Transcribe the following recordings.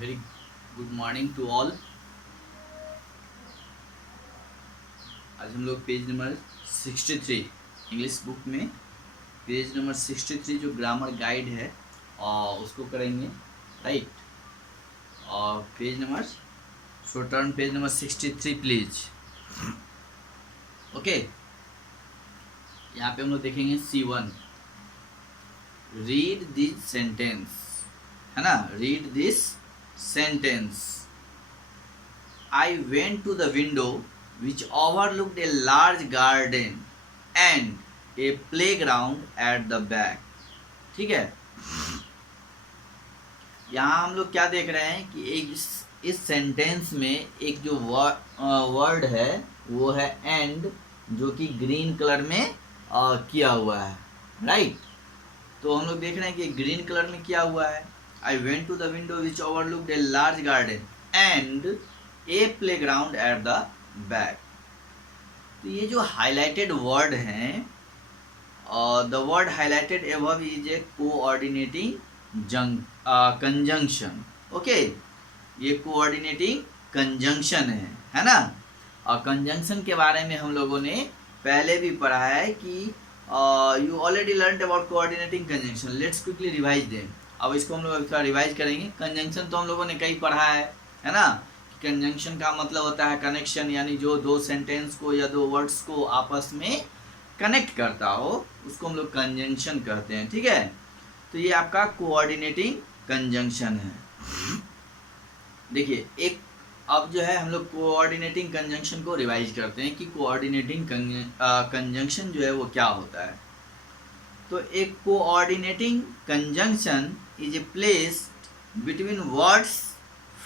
Very good morning to all. आज हम लोग पेज नंबर 63 इंग्लिश बुक में पेज नंबर 63 जो ग्रामर गाइड है और उसको करेंगे, राइट। और page number turn page number 63 please. Okay, यहाँ पे हम लोग देखेंगे C1, रीड दिस सेंटेंस, है ना। Read this sentence. I went to the window which overlooked a large garden and a playground at the back। ठीक है, यहाँ हम लोग क्या देख रहे हैं कि एक इस सेंटेंस में एक जो वर्ड है वो है एंड, जो कि ग्रीन कलर में किया हुआ है, राइट। तो हम लोग देख रहे हैं कि ग्रीन कलर में किया हुआ है। I went to the window which overlooked a large garden and a playground at the back। तो ये जो हाईलाइटेड वर्ड हैं, the word highlighted above is a coordinating conjunction. Okay, ये कोऑर्डिनेटिंग कंजंक्शन है ना। और कंजंक्शन के बारे में हम लोगों ने पहले भी पढ़ा है कि you already learn about coordinating conjunction. Let's quickly revise them. अब इसको हम लोग थोड़ा रिवाइज करेंगे। कंजंक्शन तो हम लोगों ने कई पढ़ा है ना। कंजंक्शन का मतलब होता है कनेक्शन, यानी जो दो सेंटेंस को या दो वर्ड्स को आपस में कनेक्ट करता हो उसको हम लोग कंजंक्शन कहते हैं, ठीक है। तो ये आपका कोऑर्डिनेटिंग कंजंक्शन है। देखिए, एक अब जो है हम लोग कोऑर्डिनेटिंग कंजंक्शन को रिवाइज करते हैं कि कोऑर्डिनेटिंग कंजंक्शन जो है वो क्या होता है। तो एक coordinating conjunction is a placed between words,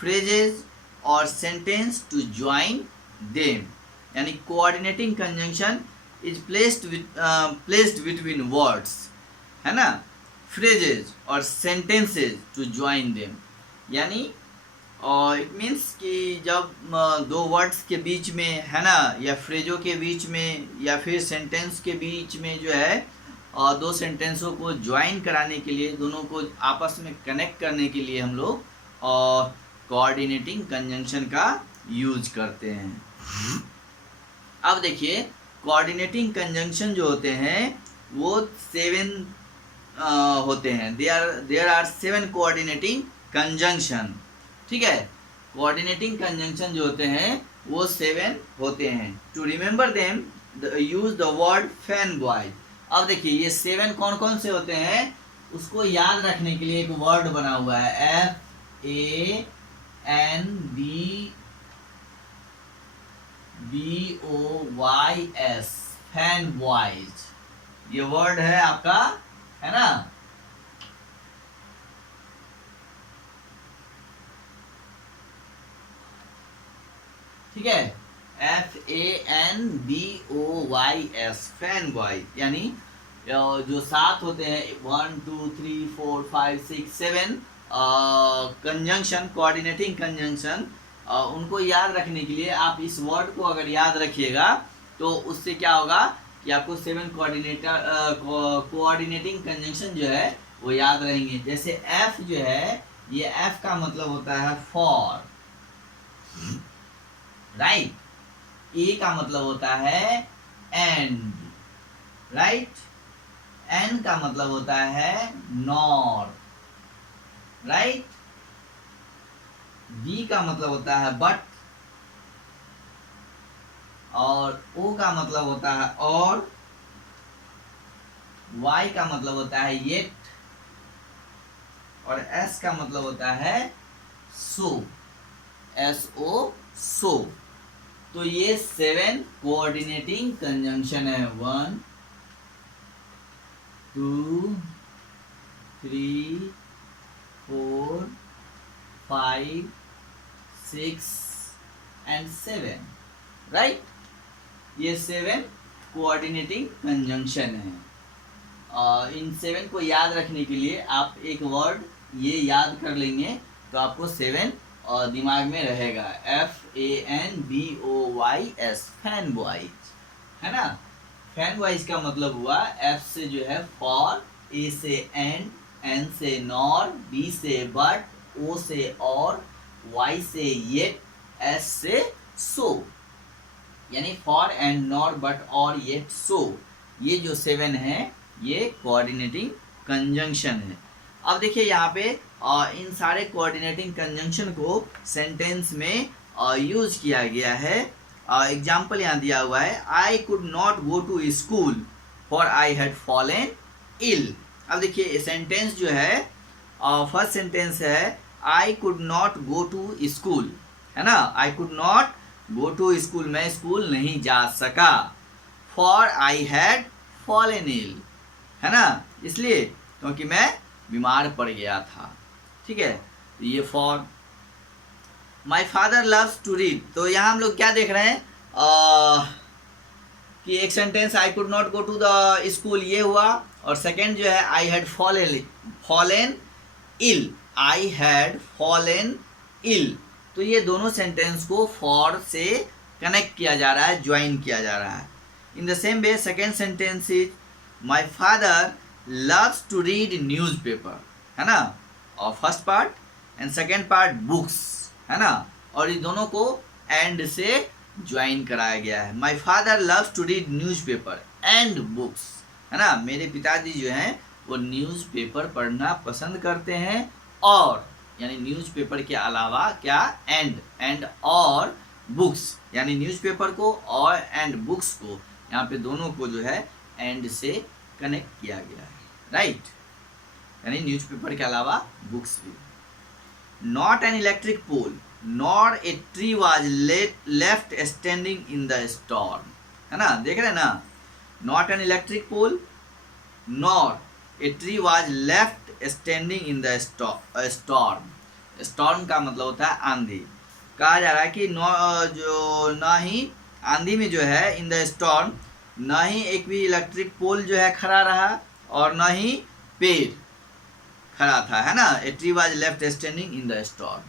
phrases और सेंटेंस टू ज्वाइन देम। यानी coordinating conjunction is placed between words, है ना, फ्रेजेस और सेंटेंसेस टू ज्वाइन देम। यानी इट मीन्स कि जब दो वर्ड्स के बीच में, है ना, या फ्रेजों के बीच में या फिर सेंटेंस के बीच में जो है दो सेंटेंसों को ज्वाइन कराने के लिए, दोनों को आपस में कनेक्ट करने के लिए हम लोग कोऑर्डिनेटिंग कंजंक्शन का यूज करते हैं। अब देखिए, कोऑर्डिनेटिंग कंजंक्शन जो होते हैं वो 7 होते हैं। देयर आर 7 कोऑर्डिनेटिंग कंजंक्शन, ठीक है। कोऑर्डिनेटिंग कंजंक्शन जो होते हैं वो 7 होते हैं। To remember them use the word fan boy. अब देखिए, ये 7 कौन कौन से होते हैं उसको याद रखने के लिए एक वर्ड बना हुआ है, FANBOYS, फैन बॉयज। ये वर्ड है आपका, है ना। ठीक है, FANBOYS, फैन बॉय। यानी जो 7 होते हैं, 1 2 3 4 5 6 7 कंजंक्शन, कोऑर्डिनेटिंग कंजंक्शन, उनको याद रखने के लिए आप इस वर्ड को अगर याद रखिएगा तो उससे क्या होगा कि आपको 7 कोऑर्डिनेटिंग कंजंक्शन जो है वो याद रहेंगे। जैसे एफ जो है, ये एफ का मतलब होता है फॉर, राइट। ए का मतलब होता है एंड, राइट। एन का मतलब होता है नॉर, राइट। बी का मतलब होता है बट, और ओ का मतलब होता है और, वाई का मतलब होता है येट, और एस का मतलब होता है सो, SO, सो। तो ये 7 कोऑर्डिनेटिंग कंजंक्शन है। 1 2 3 4 5 6 and 7, राइट। ये 7 कोऑर्डिनेटिंग कंजंक्शन है। इन 7 को याद रखने के लिए आप एक वर्ड ये याद कर लेंगे तो आपको 7 दिमाग में रहेगा। FANBOYS, फैन बॉयज, है ना। फैन बॉयज का मतलब हुआ F से जो है फॉर, A से एंड, N से नॉर, B से बट, ओ से और, वाई से येट, एस से सो, यानी फॉर एंड नॉट बट और येट सो, ये जो 7 है ये कोऑर्डिनेटिंग कंजंक्शन है। अब देखिए यहाँ पे इन सारे कोऑर्डिनेटिंग कंजंक्शन को सेंटेंस में यूज किया गया है। एग्जाम्पल यहाँ दिया हुआ है, I could not go to school for I had fallen ill. अब देखिए सेंटेंस जो है फर्स्ट सेंटेंस है I could not go to school, है ना, I could not go to school, मैं स्कूल नहीं जा सका, for I had fallen ill, है ना, इसलिए क्योंकि मैं बीमार पड़ गया था। ठीक है, तो ये for. My father loves to read, तो यहाँ हम लोग क्या देख रहे हैं कि एक sentence I could not go to the school ये हुआ, और सेकेंड जो है I had fallen ill, I had fallen ill, तो ये दोनों सेंटेंस को फॉर से कनेक्ट किया जा रहा है, ज्वाइन किया जा रहा है। In the same way second sentence is my father loves to read newspaper, है ना, और first part and second part books, है ना, और ये दोनों को एंड से ज्वाइन कराया गया है। My father loves to read newspaper and books, है ना, मेरे पिताजी जो हैं वो न्यूज़पेपर पढ़ना पसंद करते हैं, और यानी न्यूज़पेपर के अलावा क्या, एंड और बुक्स, यानी न्यूज़पेपर को और एंड बुक्स को, यहाँ पे दोनों को जो है एंड से कनेक्ट किया गया है, राइट, यानी न्यूज़पेपर के अलावा बुक्स भी। Not an electric pole nor a tree was left standing in the storm, है ना, देख रहे हैं ना, not an electric pole nor a tree was left standing in the storm. Storm का मतलब होता है आंधी। कहा जा रहा है कि ना ही आंधी में जो है इन द स्टॉर्म, ना ही एक भी इलेक्ट्रिक पोल जो है खड़ा रहा और ना ही पेड़ खड़ा था, है ना, ए tree was left standing in the storm.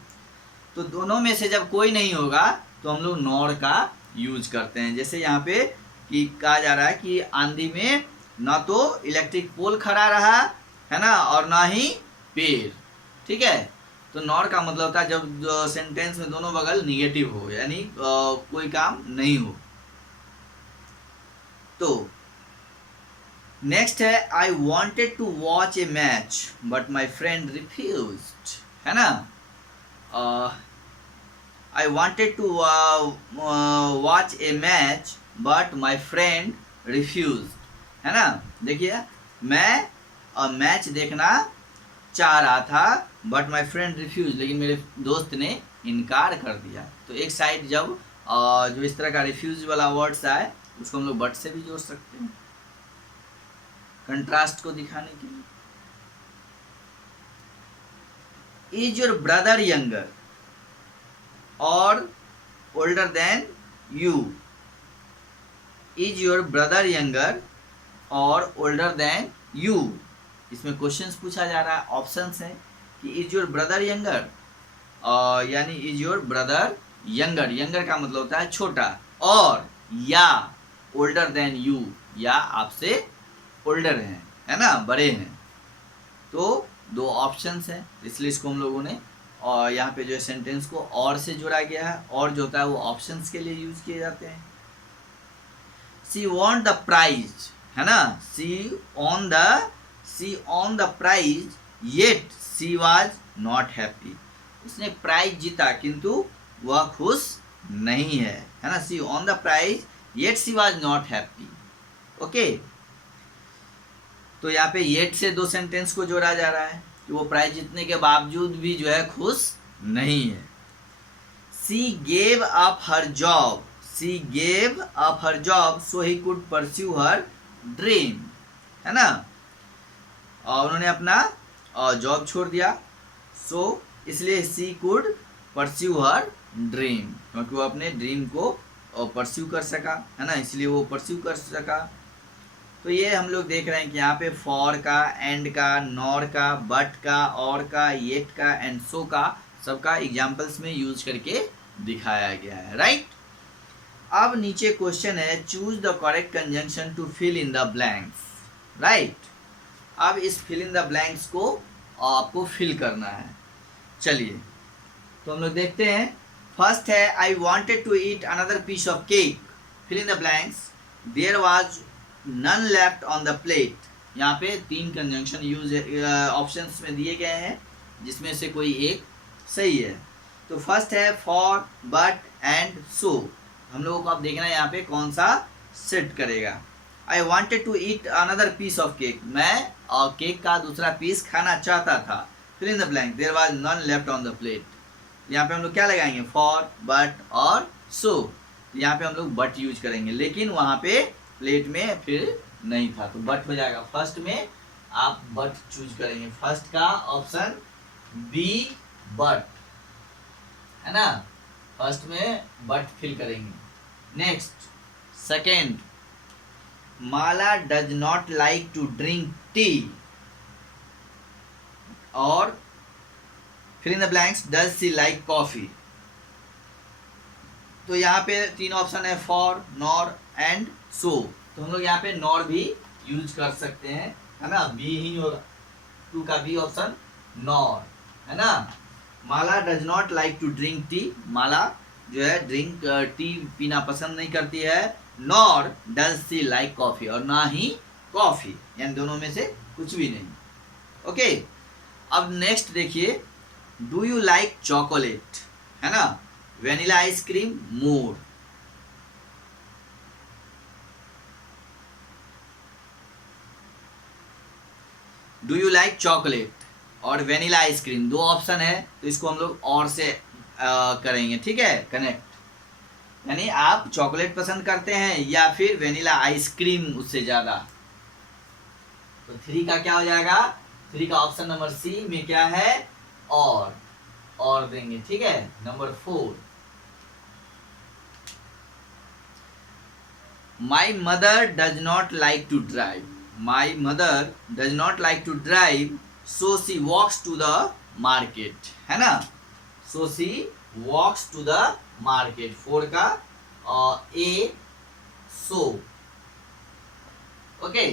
तो दोनों में से जब कोई नहीं होगा तो हम लोग नॉर का यूज करते हैं। जैसे यहाँ पे कि कहा जा रहा है कि आंधी में ना तो इलेक्ट्रिक पोल खड़ा रहा, है ना, और ना ही पेड़। ठीक है, तो नॉर का मतलब होता है जब सेंटेंस में दोनों बगल निगेटिव हो, यानी कोई काम नहीं हो। तो नेक्स्ट है I wanted to watch a match but my friend refused, है ना, I wanted to watch a match but my friend refused, है ना। देखिए मैं मैच देखना चाह रहा था बट माई फ्रेंड रिफ्यूज, लेकिन मेरे दोस्त ने इनकार कर दिया। तो एक साइड जब जो इस तरह का रिफ्यूज वाला वर्ड्स आए उसको हम लोग बट से भी जोड़ सकते हैं कंट्रास्ट को दिखाने के लिए। इज योर ब्रदर यंगर और older than you, is your brother younger और ओल्डर देन यू, इसमें क्वेश्चंस पूछा जा रहा है, ऑप्शंस हैं कि इज योर ब्रदर यंगर, यानी is your brother younger, younger का मतलब होता है छोटा, और या ओल्डर देन यू, या आपसे ओल्डर हैं, है ना, बड़े हैं। तो दो ऑप्शंस हैं, इसलिए इसको हम लोगों ने और यहाँ पे जो है सेंटेंस को और से जोड़ा गया है, और जो होता है वो ऑप्शंस के लिए यूज किए जाते हैं। सी वॉन्ट द प्राइज, है ना, she on the prize yet she was not happy, उसने प्राइज जीता किंतु वह खुश नहीं है, है ना, she on the prize yet she was not happy. Okay, तो यहाँ पे येट से दो सेंटेंस को जोड़ा जा रहा है कि वो प्राइज जीतने के बावजूद भी जो है खुश नहीं है। सी gave up her job, C gave up her job so he could pursue her dream, है ना, और उन्होंने अपना जॉब छोड़ दिया, सो इसलिए सी कुड परस्यू हर ड्रीम, क्योंकि वो अपने ड्रीम को परस्यू कर सका, है ना, इसलिए वो परस्यू कर सका। तो ये हम लोग देख रहे हैं कि यहाँ पे फॉर का, एंड का, नॉर का, बट का, और का, येट का एंड सो का सबका एग्जाम्पल्स में यूज करके दिखाया गया है, राइट। अब नीचे क्वेश्चन है choose the correct conjunction to fill in the blanks, right. अब इस फिल इन द ब्लैंक्स को आपको फिल करना है। चलिए तो हम लोग देखते हैं। फर्स्ट है I wanted to eat another piece of cake, fill in the blanks, there was none left on the plate. यहाँ पे 3 कंजंक्शन यूज ऑप्शंस में दिए गए हैं जिसमें से कोई एक सही है। तो फर्स्ट है फॉर, बट एंड सो। हम लोगों को अब देखना है यहाँ पे कौन सा सेट करेगा। I wanted to eat another piece of cake, मैं और केक का दूसरा पीस खाना चाहता था। Fill in the blank, there was none left on the plate. यहाँ पे हम लोग क्या लगाएंगे, फॉर, बट और सो। यहाँ पे हम लोग बट यूज करेंगे, लेकिन वहाँ पे प्लेट में फिर नहीं था तो बट हो जाएगा। फर्स्ट में आप बट चूज करेंगे, फर्स्ट का ऑप्शन बी बट है ना, फर्स्ट में बट फिल करेंगे। Next second, Mala does not like to drink tea, और fill in the blanks, does she like coffee. तो यहाँ पे 3 ऑप्शन है, फॉर, नॉर एंड सो। तो हम लोग यहाँ पे नॉर भी यूज कर सकते हैं, है ना, बी ही होगा, 2 का बी ऑप्शन नॉर, है ना। Mala does not like to drink tea, Mala जो है ड्रिंक टी पीना पसंद नहीं करती है। Nor does she like coffee, और ना ही कॉफी, यानी दोनों में से कुछ भी नहीं। ओके, अब नेक्स्ट देखिए, डू यू लाइक चॉकलेट, है ना, vanilla ice cream, more. Do you like chocolate और वेनिला आइसक्रीम, 2 ऑप्शन है, तो इसको हम लोग और से करेंगे, ठीक है, कनेक्ट। यानी आप चॉकलेट पसंद करते हैं या फिर वेनिला आइसक्रीम उससे ज्यादा। तो 3 का क्या हो जाएगा, 3 का ऑप्शन नंबर सी में क्या है, और देंगे, ठीक है। Number 4, my mother does not like to drive, my mother does not like to drive, so she walks to the market, है ना, so she walks to the market. 4 का A so. Okay,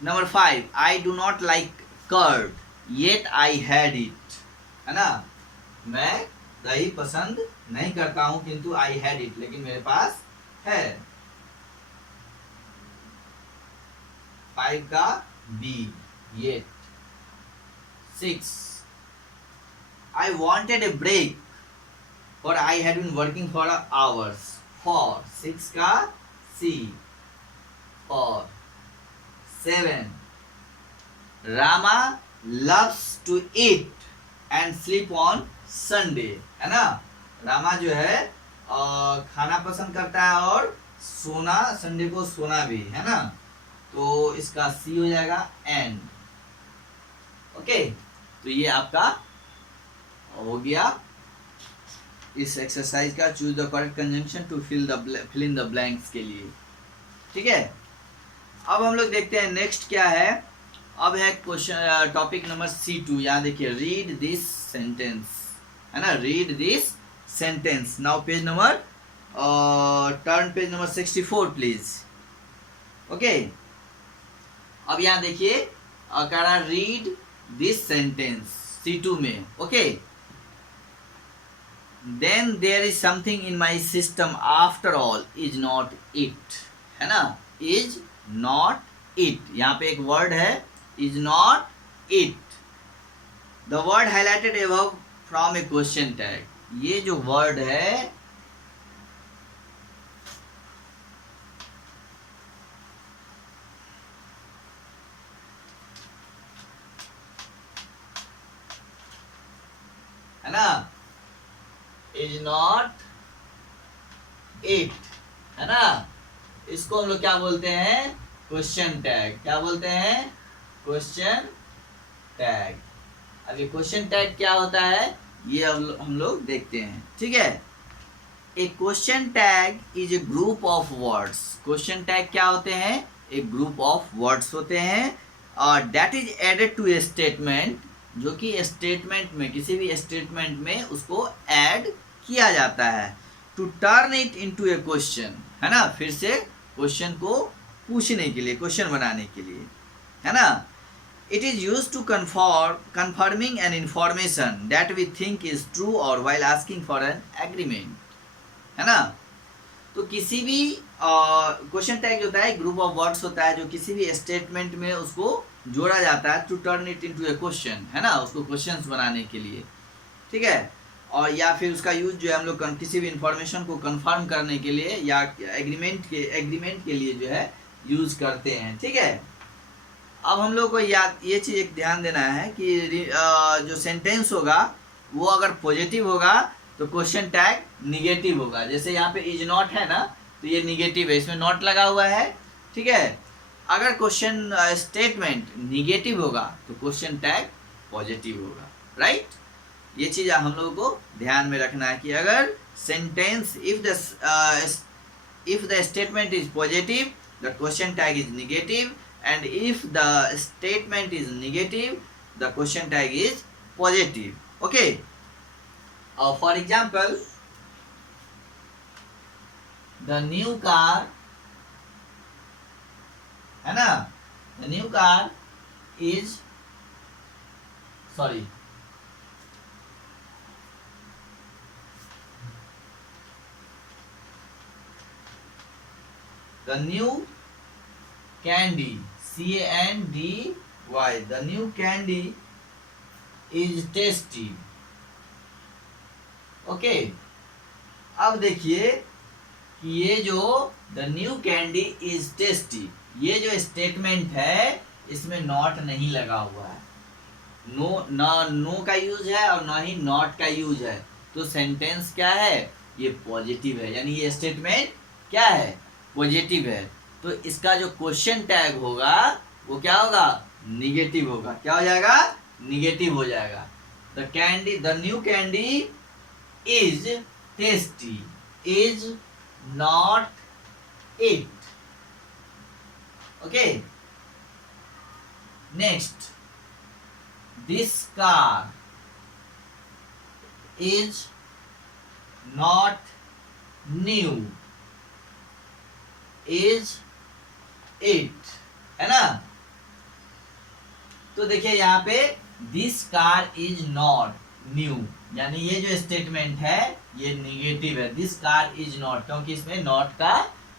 number 5, I do not like curd yet I had it, है ना, मैं दही पसंद नहीं करता हूं किंतु आई हैड इट, लेकिन मेरे पास है। 5 का B yet. 6, I wanted a break और I had been working for hours, for. 6 का C, for. 7, Rama loves to eat and sleep on Sunday, है ना, रामा जो है खाना पसंद करता है और सोना, संडे को सोना भी, है ना, तो इसका सी हो जाएगा एंड। ओके, तो ये आपका हो गया इस एक्सरसाइज का choose the correct conjunction to fill in the blanks के लिए, ठीक है। अब हम लोग देखते हैं नेक्स्ट क्या है। अब है क्वेश्चन टॉपिक नंबर C2। यहाँ देखिए, रीड दिस सेंटेंस, है ना, read this sentence. Now page number turn page number 64 please. Okay, अब यहाँ देखिए कह रहा रीड दिस सेंटेंस C2 में। Okay, then there is something in my system after all is not it, है ना, इज नॉट इट। यहाँ पे एक वर्ड है is not it. The word highlighted above from A question tag. ये जो word है ना, इज नॉट इट, है ना, इसको हम लोग क्या बोलते हैं, क्वेश्चन टैग। क्या बोलते हैं, क्वेश्चन टैग। अब ये क्वेश्चन टैग क्या होता है ये हम लोग देखते हैं, ठीक है। A question tag is a group of words. Question tag क्या होते हैं, एक ग्रुप ऑफ वर्ड्स होते हैं और that is added to a statement, जो कि स्टेटमेंट में, किसी भी स्टेटमेंट में उसको ऐड किया जाता है to turn it into a question, है ना, फिर से क्वेश्चन को पूछने के लिए, क्वेश्चन बनाने के लिए, है ना। It is use to confirming an information that we think is true और while asking for an agreement, है ना। तो किसी भी क्वेश्चन टैग जो होता है ग्रुप ऑफ वर्ड्स होता है जो किसी भी स्टेटमेंट में उसको जोड़ा जाता है to turn it into a question, है ना, उसको क्वेश्चंस बनाने के लिए, ठीक है। और या फिर उसका यूज जो है हम लोग किसी भी इंफॉर्मेशन को कंफर्म करने के लिए या एग्रीमेंट के लिए जो है यूज करते हैं, ठीक है। अब हम लोग को ये चीज़ एक ध्यान देना है कि जो सेंटेंस होगा वो अगर पॉजिटिव होगा तो क्वेश्चन टैग निगेटिव होगा। जैसे यहाँ पे इज नॉट है ना, तो ये निगेटिव है, इसमें नॉट लगा हुआ है, ठीक है। अगर क्वेश्चन स्टेटमेंट निगेटिव होगा तो क्वेश्चन टैग पॉजिटिव होगा, राइट। ये चीज़ हम लोगों को ध्यान में रखना है कि अगर sentence if the statement is positive the question tag is negative, and if the statement is negative the question tag is positive, okay. For example, the new car, है ना, the new car is sorry the new candy, C-A-N-D-Y, the new candy is tasty, okay. अब देखिए कि ये जो the new candy is tasty, ये जो statement है इसमें नॉट नहीं लगा हुआ है, नो का यूज है और ना ही नॉट का यूज है, तो सेंटेंस क्या है, ये पॉजिटिव है, यानी ये स्टेटमेंट क्या है, पॉजिटिव है। तो इसका जो क्वेश्चन टैग होगा वो क्या होगा, निगेटिव होगा। क्या हो जाएगा, निगेटिव हो जाएगा। The new candy is tasty, is not it, okay. Next, this car is not new, is it, है ना। तो देखिए यहाँ पे this car is not new, यानी ये जो स्टेटमेंट है ये निगेटिव है, दिस कार इज नॉट, क्योंकि इसमें नॉट का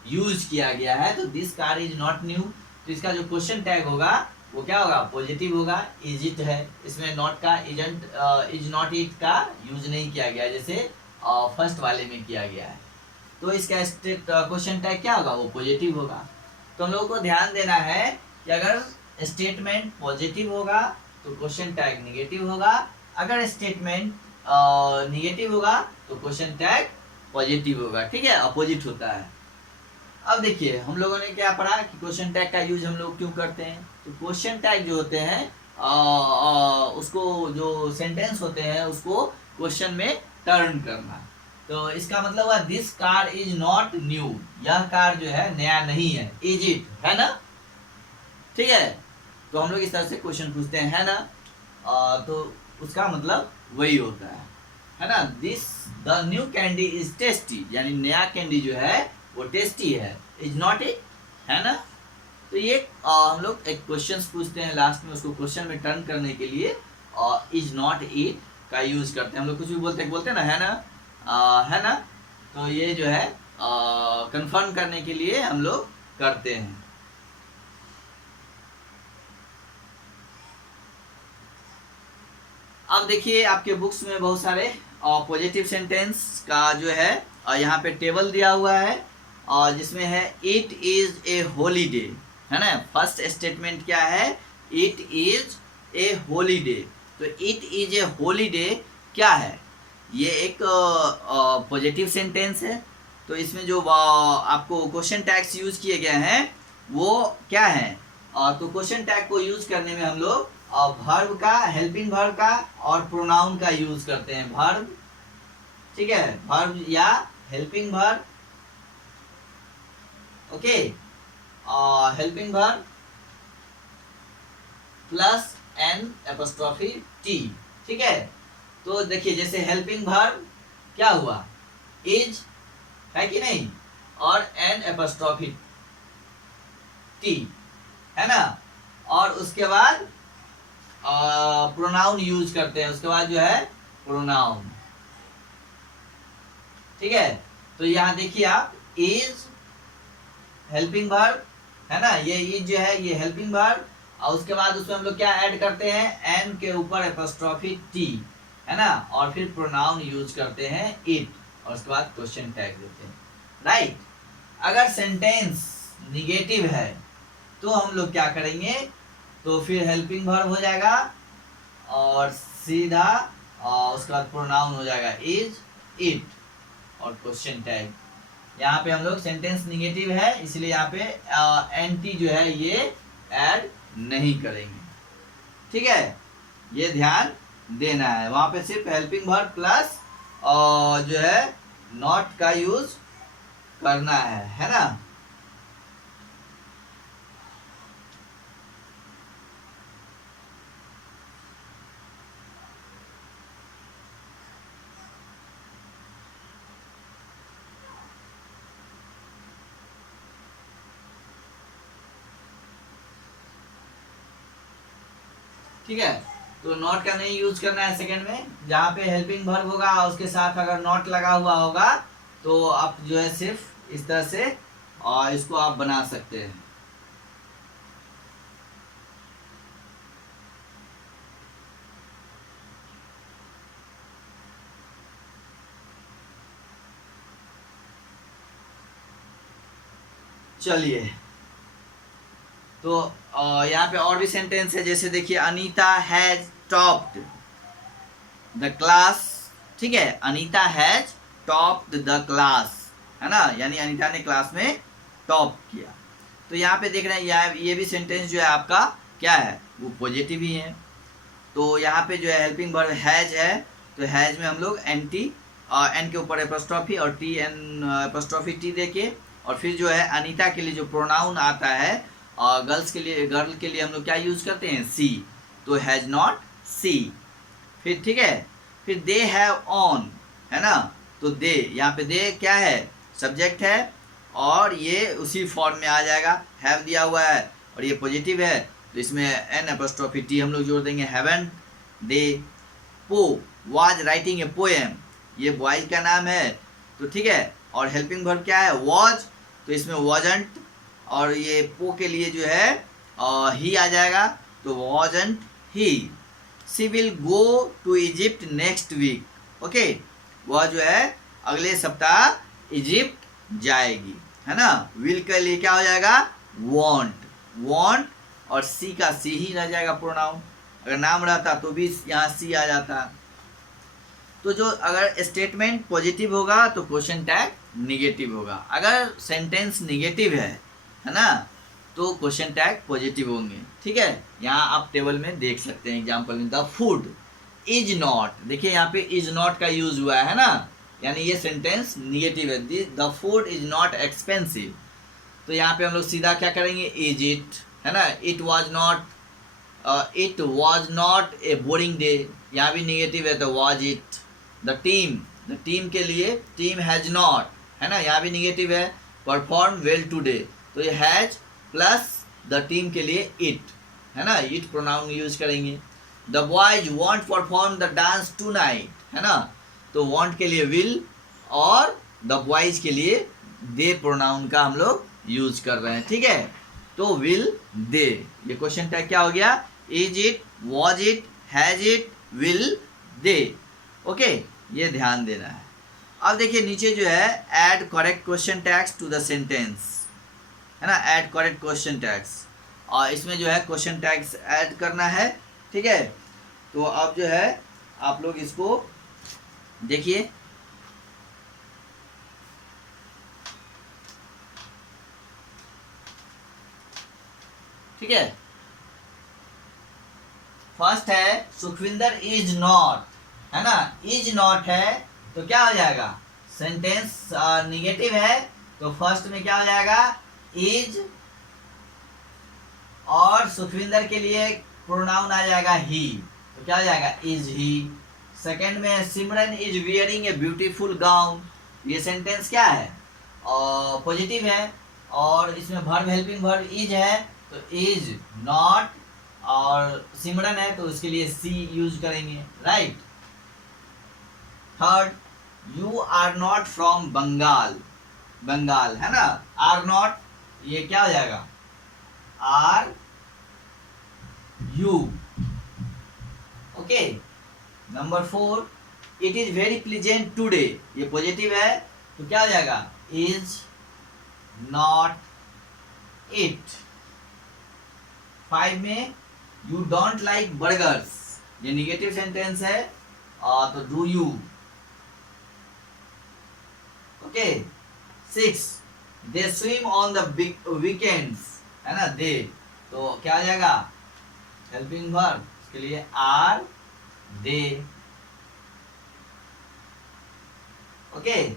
यूज किया गया है, तो this car is not new. तो इसका जो क्वेश्चन टैग होगा वो क्या होगा, पॉजिटिव होगा। इज इट है, इसमें नॉट का इज नॉट इट का यूज नहीं किया गया जैसे फर्स्ट वाले में किया गया है, तो इसका क्वेश्चन टैग क्या होगा, वो पॉजिटिव होगा। तो हम लोगों को ध्यान देना है कि अगर स्टेटमेंट पॉजिटिव होगा तो क्वेश्चन टैग निगेटिव होगा, अगर स्टेटमेंट निगेटिव होगा तो क्वेश्चन टैग पॉजिटिव होगा, ठीक है, अपोजिट होता है। अब देखिए हम लोगों ने क्या पढ़ा कि क्वेश्चन टैग का यूज हम लोग क्यों करते हैं। तो क्वेश्चन टैग जो होते हैं उसको जो सेंटेंस होते हैं उसको क्वेश्चन में टर्न करना। तो इसका मतलब हुआ this car is not new, यह कार जो है नया नहीं है, इज इट, है ना, ठीक है। तो हम लोग इस तरह से क्वेश्चन पूछते हैं, है ना, तो उसका मतलब वही होता है ना। This the new candy is tasty, यानी नया कैंडी जो है वो टेस्टी है, इज नॉट इट, है ना। तो ये हम लोग एक क्वेश्चन पूछते हैं लास्ट में, उसको क्वेश्चन में टर्न करने के लिए इज नॉट इट का यूज करते हैं। हम लोग कुछ भी बोलते हैं ना, है ना, है ना। तो ये जो है कंफर्म करने के लिए हम लोग करते हैं। अब देखिए आपके बुक्स में बहुत सारे पॉजिटिव सेंटेंस का जो है यहाँ पे टेबल दिया हुआ है, और जिसमें है इट इज ए हॉलीडे, है ना। फर्स्ट स्टेटमेंट क्या है, इट इज ए हॉलीडे। तो इट इज ए हॉलीडे क्या है, ये एक पॉजिटिव सेंटेंस है। तो इसमें जो आपको क्वेश्चन टैग्स यूज किए गए हैं वो क्या है, तो क्वेश्चन टैग को यूज करने में हम लोग वर्ब का, हेल्पिंग वर्ब का और प्रोनाउन का यूज करते हैं। वर्ब, ठीक है, वर्ब या helping verb, okay, helping verb plus n apostrophe t, ठीक है। तो देखिए जैसे हेल्पिंग वर्ब क्या हुआ, इज, है कि नहीं, और एन एपोस्ट्रोफी टी, है ना, और उसके बाद प्रोनाउन यूज करते हैं, उसके बाद जो है प्रोनाउन, ठीक है। तो यहाँ देखिए आप, इज हेल्पिंग वर्ब, है ना, ये इज जो है ये हेल्पिंग वर्ब, और उसके बाद उसमें हम लोग क्या ऐड करते हैं, एन के ऊपर एपोस्ट्रोफी टी, है ना, और फिर प्रोनाउन यूज करते हैं इट, और उसके बाद क्वेश्चन टैग देते हैं, राइट। अगर सेंटेंस निगेटिव है तो हम लोग क्या करेंगे, तो फिर हेल्पिंग वर्ब हो जाएगा और सीधा, और उसके बाद प्रोनाउन हो जाएगा इज, इट, और क्वेश्चन टैग। यहाँ पे हम लोग सेंटेंस निगेटिव है इसलिए यहाँ पे एंटी जो है ये ऐड नहीं करेंगे, ठीक है, ये ध्यान देना है। वहां पे सिर्फ हेल्पिंग वर्ब प्लस जो है नॉट का यूज करना है ना। ठीक है, तो नॉट का नहीं यूज करना है सेकंड में, जहां पे हेल्पिंग वर्ब होगा उसके साथ अगर नॉट लगा हुआ होगा तो आप जो है सिर्फ इस तरह से और इसको आप बना सकते हैं। चलिए, तो यहाँ पे और भी सेंटेंस है, जैसे देखिए Anita has topped the class, ठीक है, Anita has topped the class, है ना, यानी अनीता ने क्लास में टॉप किया। तो यहाँ पे देख रहे हैं ये भी सेंटेंस जो है आपका क्या है, वो पॉजिटिव ही है। तो यहाँ पे जो है हेल्पिंग वर्ब हैज है, तो हैज में हम लोग एंटी, एन के ऊपर एपोस्ट्रोफी और टी, एन एपोस्ट्रोफी टी देके, और फिर जो है अनीता के लिए जो प्रोनाउन आता है गर्ल के लिए हम लोग क्या यूज करते हैं, सी, तो हैज नॉट सी। फिर ठीक है, फिर दे हैव ऑन, है ना, तो दे, यहाँ पे दे क्या है, सब्जेक्ट है, और ये उसी फॉर्म में आ जाएगा, हैव दिया हुआ है और ये पॉजिटिव है, तो इसमें एन एपोस्ट्रोफी टी हम लोग जोड़ देंगे, हैवंट दे। पो वाज राइटिंग ए पोएम, ये बॉयज का नाम है, तो ठीक है, और हेल्पिंग वर्ब क्या है, वाज, तो इसमें वाजंट, और ये पो के लिए जो है ही आ जाएगा, तो wasn't he. She will go to Egypt next week, okay, वह जो है अगले सप्ताह इजिप्ट जाएगी, है ना। विल के लिए क्या हो जाएगा, वांट, वांट, और सी का सी ही रह जाएगा प्रोनाउन, अगर नाम रहता तो भी यहाँ सी आ जाता। तो जो अगर स्टेटमेंट पॉजिटिव होगा तो क्वेश्चन टैग निगेटिव होगा, अगर सेंटेंस निगेटिव है ना, तो क्वेश्चन टैग पॉजिटिव होंगे, ठीक है। यहाँ आप टेबल में देख सकते हैं एग्जांपल में, द फूड इज नॉट, देखिए यहाँ पे इज नॉट का यूज हुआ है ना, यानी ये सेंटेंस निगेटिव है, the food is not expensive, तो यहाँ पे हम लोग सीधा क्या करेंगे, इज इट, है ना, it was not a boring day, यहाँ भी निगेटिव है तो वाज इट। द टीम के लिए टीम हैज नॉट, है ना, यहाँ भी निगेटिव है, परफॉर्म वेल टुडे, तो ये हैज प्लस द टीम के लिए इट, है ना, इट प्रोनाउन यूज करेंगे। The boys won't perform the dance tonight, है ना, तो वॉन्ट के लिए विल, और द बॉयज के लिए दे प्रोनाउन का हम लोग यूज कर रहे हैं, ठीक है, तो विल दे। ये क्वेश्चन टैग क्या हो गया, is it, was it, has it, will they, okay, ये ध्यान देना है। अब देखिए नीचे जो है add correct question tags to the sentence, है ना, ऐड करेक्ट क्वेश्चन टैग्स, और इसमें जो है क्वेश्चन टैग्स ऐड करना है, ठीक है। तो अब जो है आप लोग इसको देखिए, ठीक है, फर्स्ट है सुखविंदर इज नॉट, है ना, इज नॉट है तो क्या हो जाएगा, सेंटेंस निगेटिव है, तो फर्स्ट में क्या हो जाएगा, इज, और सुखविंदर के लिए प्रोनाउन आ जाएगा ही, तो क्या हो जाएगा, इज ही। सेकंड में Simran is wearing a beautiful gown, ये सेंटेंस क्या है, पॉजिटिव है, और इसमें वर्ब हेल्पिंग वर्ब इज है तो इज नॉट, और सिमरन है तो उसके लिए सी यूज करेंगे, right. Third, you are not from Bengal, Bengal है ना, आर नॉट ये क्या हो जाएगा, are you, okay. Number 4, it is very pleasant today, ये पॉजिटिव है तो क्या हो जाएगा, इज नॉट इट। 5 में यू डोंट लाइक बर्गर्स, ये निगेटिव सेंटेंस है तो do you, okay. 6, they swim on the weekends, है ना, दे तो क्या आ जाएगा, हेल्पिंग वर्ब, इसके लिए are they, okay.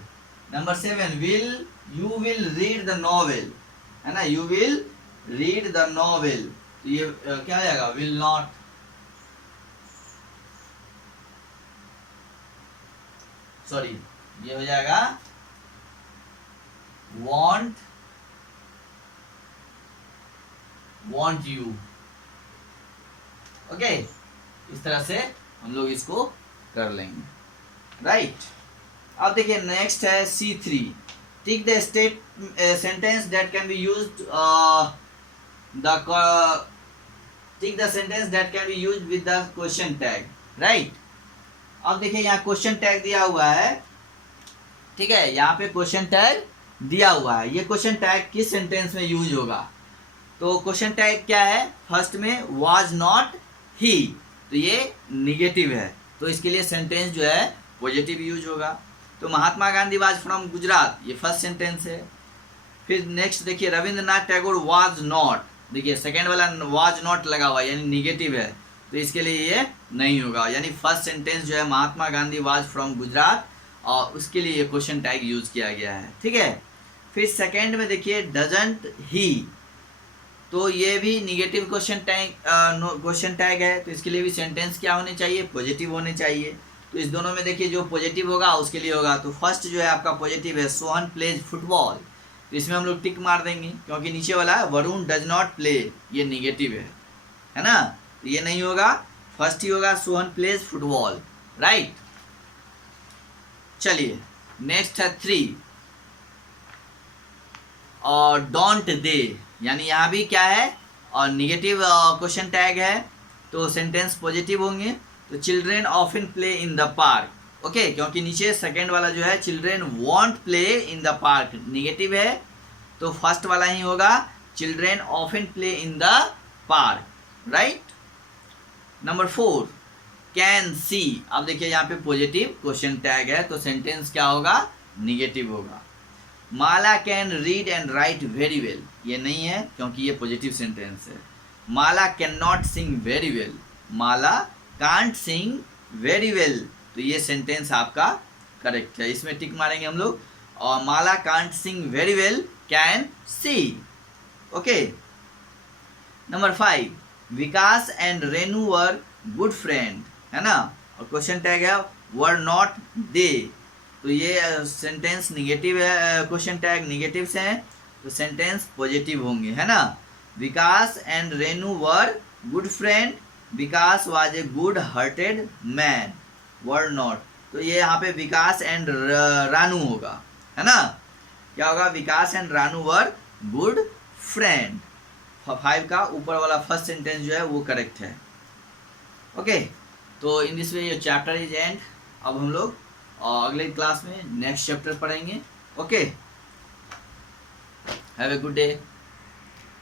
Number 7, you will read the novel, है ना, you will read the novel तो ये क्या हो जाएगा, विल नॉट, सॉरी ये हो जाएगा want you, ओके। इस तरह से हम लोग इसको कर लेंगे, राइट। अब देखिए नेक्स्ट है C3, tick the state sentence that can be used tick the sentence that can be used with the question tag, right. अब देखिए यहाँ क्वेश्चन टैग दिया हुआ है, ठीक है, यहाँ पे क्वेश्चन टैग दिया हुआ है, ये क्वेश्चन टैग किस सेंटेंस में यूज होगा, तो क्वेश्चन टैग क्या है, फर्स्ट में वाज नॉट ही, तो ये निगेटिव है तो इसके लिए सेंटेंस जो है पॉजिटिव यूज होगा। तो महात्मा गांधी वाज फ्रॉम गुजरात, ये फर्स्ट सेंटेंस है। फिर नेक्स्ट देखिए रविंद्रनाथ टैगोर वाज नॉट, देखिए सेकेंड वाला वाज नॉट लगा हुआ यानी निगेटिव है तो इसके लिए ये नहीं होगा, यानी फर्स्ट सेंटेंस जो है महात्मा गांधी वाज फ्रॉम गुजरात और उसके लिए ये क्वेश्चन टैग यूज किया गया है, ठीक है। फिर सेकेंड में देखिए डजंट ही, तो ये भी निगेटिव क्वेश्चन टैग है तो इसके लिए भी सेंटेंस क्या होने चाहिए, पॉजिटिव होने चाहिए। तो इस दोनों में देखिए जो पॉजिटिव होगा उसके लिए होगा, तो फर्स्ट जो है आपका पॉजिटिव है सोहन प्लेज फुटबॉल, तो इसमें हम लोग टिक मार देंगे क्योंकि नीचे वाला वरुण डज नॉट प्ले, ये निगेटिव है ना, तो ये नहीं होगा, फर्स्ट ही होगा सोहन प्लेज फुटबॉल, राइट। चलिए नेक्स्ट है 3 और डोंट दे, यानी यहाँ भी क्या है और निगेटिव क्वेश्चन टैग है तो सेंटेंस पॉजिटिव होंगे। तो children often play in the park, okay, क्योंकि नीचे सेकेंड वाला जो है children want play in the park negative है तो फर्स्ट वाला ही होगा children often play in the park, right. Number 4 can see, अब देखिए यहाँ पे पॉजिटिव क्वेश्चन टैग है तो सेंटेंस क्या होगा, निगेटिव होगा। Mala can read and write very well, ये नहीं है क्योंकि ये पॉजिटिव सेंटेंस है। Mala can not sing very well, Mala can't sing very well, तो ये सेंटेंस आपका करेक्ट है, इसमें टिक मारेंगे हम लोग। और Mala can't sing very well can she, okay. Number 5 Vikas and Renu were good friend, है ना, और क्वेश्चन टैग है वर नॉट दे, तो ये सेंटेंस निगेटिव है, क्वेश्चन टैग निगेटिव से हैं तो सेंटेंस पॉजिटिव होंगे, है ना। Vikas and Renu were good friend, Vikas was a good hearted man, were not, तो ये यहाँ पे विकास एंड रानू होगा, है ना, क्या होगा, Vikas and Ranu were good friend. 5 का ऊपर वाला फर्स्ट सेंटेंस जो है वो करेक्ट है, ओके। तो in this way your chapter is and. अब हम लोग अगले क्लास में नेक्स्ट चैप्टर पढ़ेंगे, okay. Have a good day.